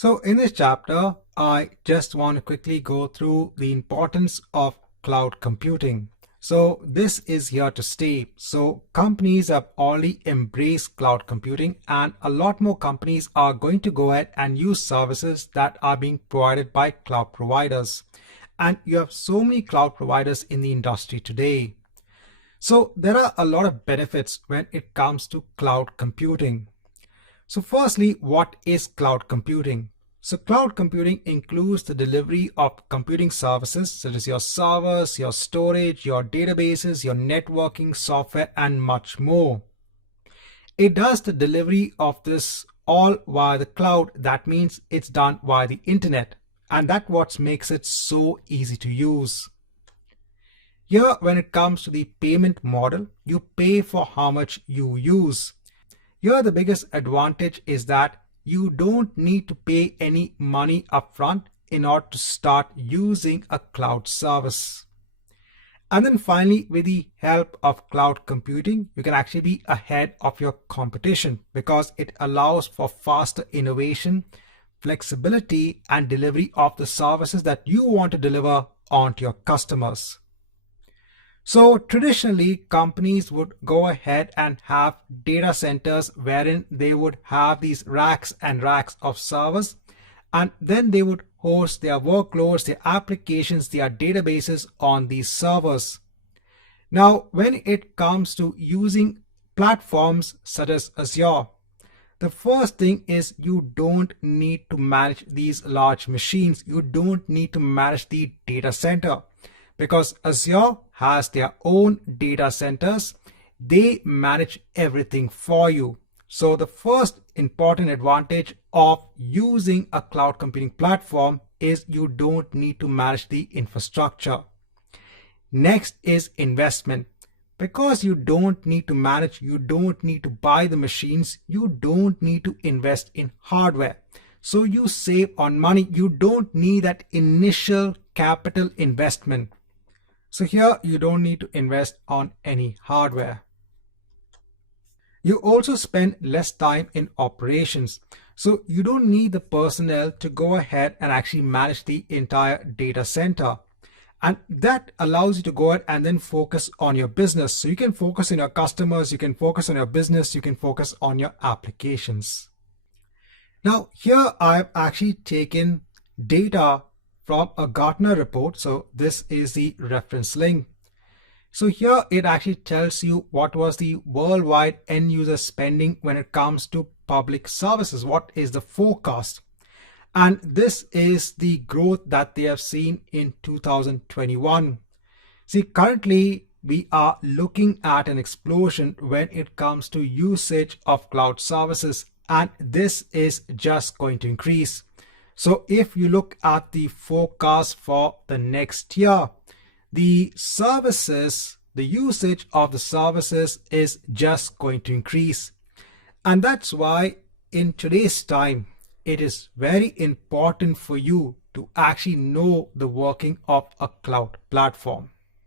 So in this chapter, I just want to quickly go through the importance of cloud computing. So this is here to stay. So companies have already embraced cloud computing, and a lot more companies are going to go ahead and use services that are being provided by cloud providers. And you have so many cloud providers in the industry today. So there are a lot of benefits when it comes to cloud computing. So firstly, what is cloud computing? So cloud computing includes the delivery of computing services such as your servers, your storage, your databases, your networking software, and much more. It does the delivery of this all via the cloud. That means it's done via the internet, and that's what makes it so easy to use. Here, when it comes to the payment model, you pay for how much you use. Here, the biggest advantage is that you don't need to pay any money upfront in order to start using a cloud service. And then finally, with the help of cloud computing, you can actually be ahead of your competition because it allows for faster innovation, flexibility, and delivery of the services that you want to deliver onto your customers. So traditionally, companies would go ahead and have data centers wherein they would have these racks and racks of servers, and then they would host their workloads, their applications, their databases on these servers. Now, when it comes to using platforms such as Azure, the first thing is you don't need to manage these large machines. You don't need to manage the data center, because Azure has their own data centers. They manage everything for you. So the first important advantage of using a cloud computing platform is you don't need to manage the infrastructure. Next is investment. Because you don't need to manage, you don't need to buy the machines, you don't need to invest in hardware. So you save on money. You don't need that initial capital investment. So here you don't need to invest on any hardware. You also spend less time in operations. So you don't need the personnel to go ahead and actually manage the entire data center. And that allows you to go ahead and then focus on your business. So you can focus on your customers, you can focus on your business, you can focus on your applications. Now here I've actually taken data from a Gartner report. So this is the reference link. So here it actually tells you what was the worldwide end user spending when it comes to public services. What is the forecast? And this is the growth that they have seen in 2021. See, currently we are looking at an explosion when it comes to usage of cloud services, and this is just going to increase. So if you look at the forecast for the next year, the services, the usage of the services is just going to increase. And that's why in today's time, it is very important for you to actually know the working of a cloud platform.